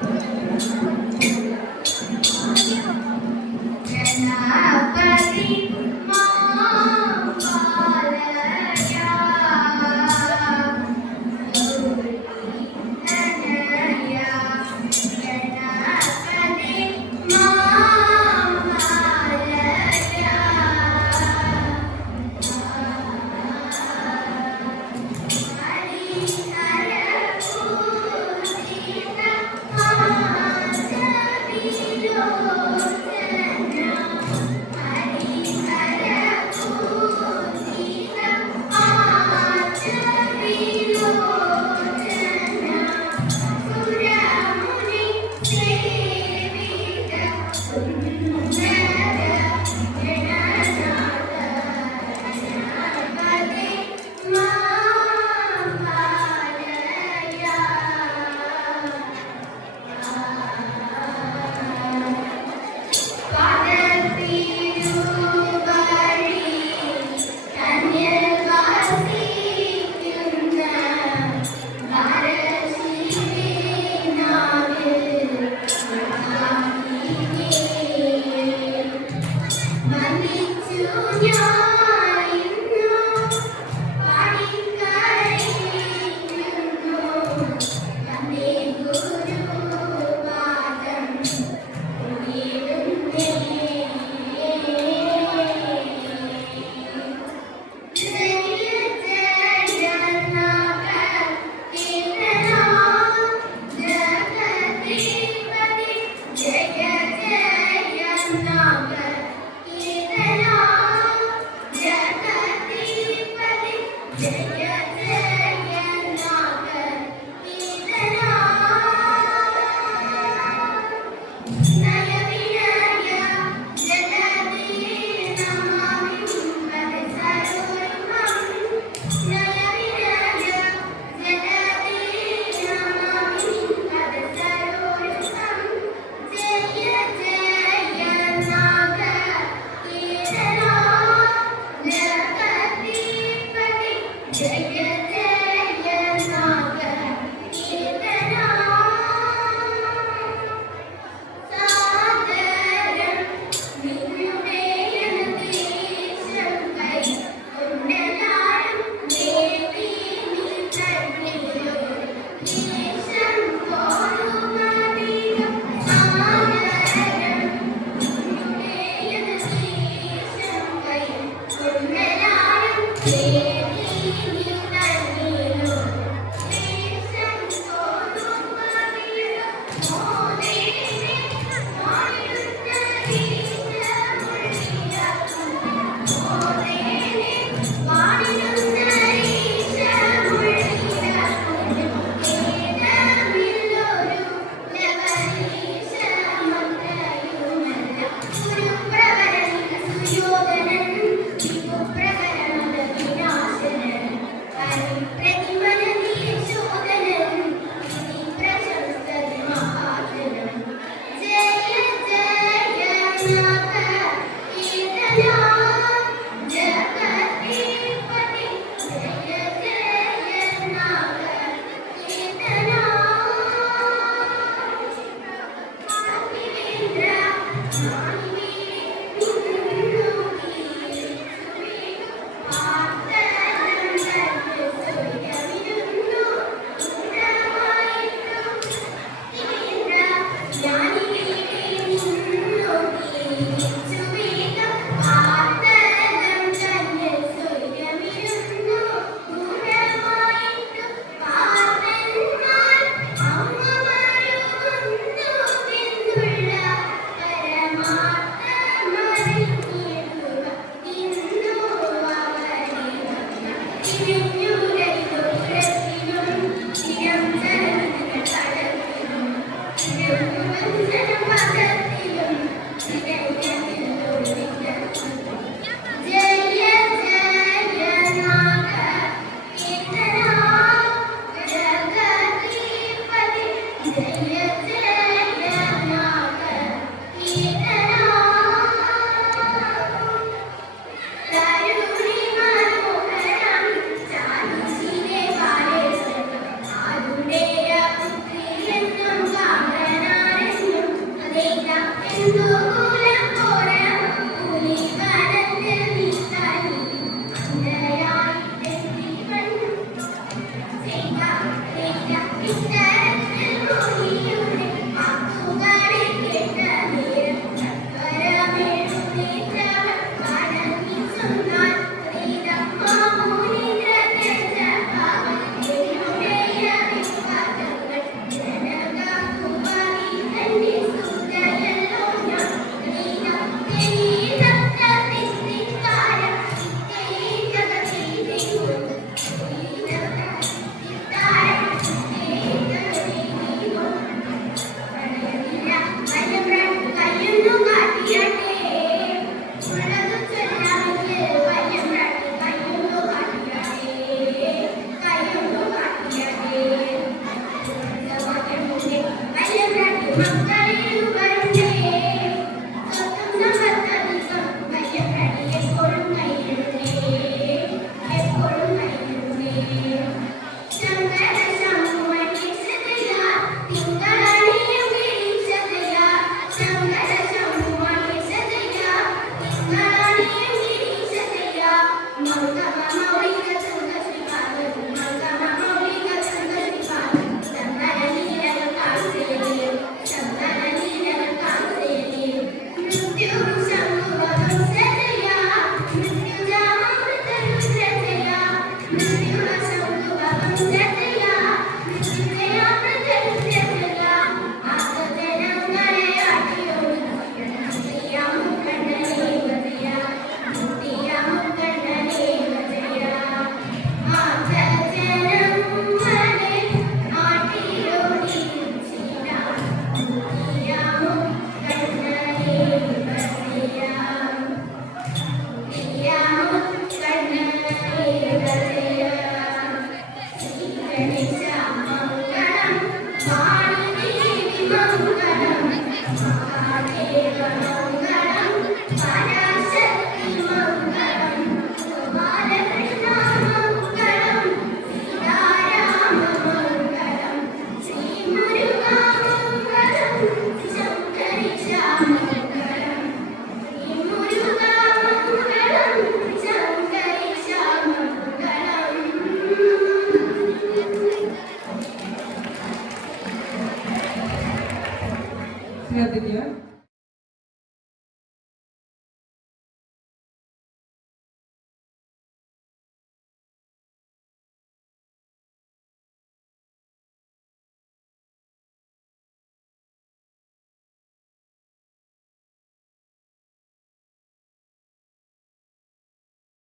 Thank uh, you. Thank you. Thank yeah. you.